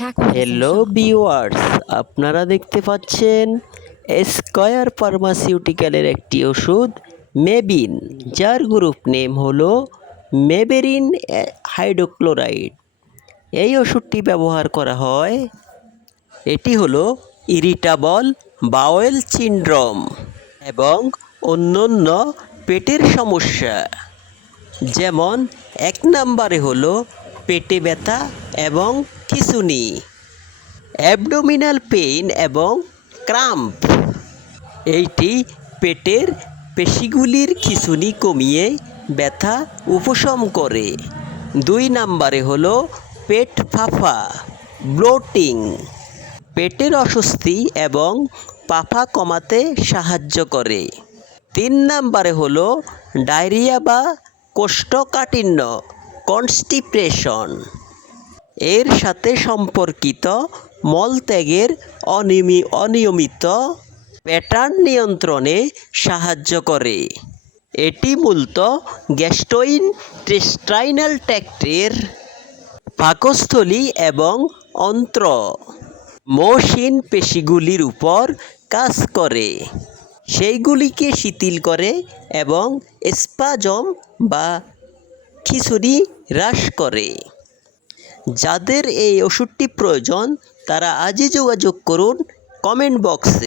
Hello viewers, আপনারা দেখতে পাচ্ছেন স্কয়ার ফার্মাসিউটিক্যালের একটি ওষুধ মেবিন, যার গ্রুপ নেম হলো মেবেরিন হাইড্রোক্লোরাইড। এই ওষুধটি ব্যবহার করা হয়, এটি হলো ইরিটেবল বাওয়েল সিনড্রোম এবং অন্যান্য পেটের সমস্যা, যেমন 1 নম্বরে হলো পেটে ব্যথা এবং খিঁচুনি, অ্যাবডোমিনাল পেইন এবং ক্রাম্প। এইটি পেটের পেশিগুলির খিঁচুনি কমিয়ে ব্যথা উপশম করে। 2 নম্বরে হলো পেট ফাঁপা ব্লোটিং, পেটের অস্বস্তি এবং ফাঁপা কমাতে সাহায্য করে। 3 নম্বরে হলো ডায়রিয়া বা কোষ্ঠকাঠিন্য কনস্টিপেশন, এর সাথে সম্পর্কিত মলত্যাগের অনিয়মিত প্যাটার্ন নিয়ন্ত্রণে সাহায্য করে। এটি মূলত গ্যাস্ট্রোইন্টেস্টাইনাল ট্র্যাক্টের পাকস্থলী এবং অন্ত্র মসৃণ পেশিগুলির উপর কাজ করে, সেইগুলিকে শিথিল করে এবং স্পাজম বা খিঁচুনি হ্রাস করে। যাদের এই ওষুধটি প্রয়োজন তারা আজই যোগাযোগ করুন কমেন্ট বক্সে।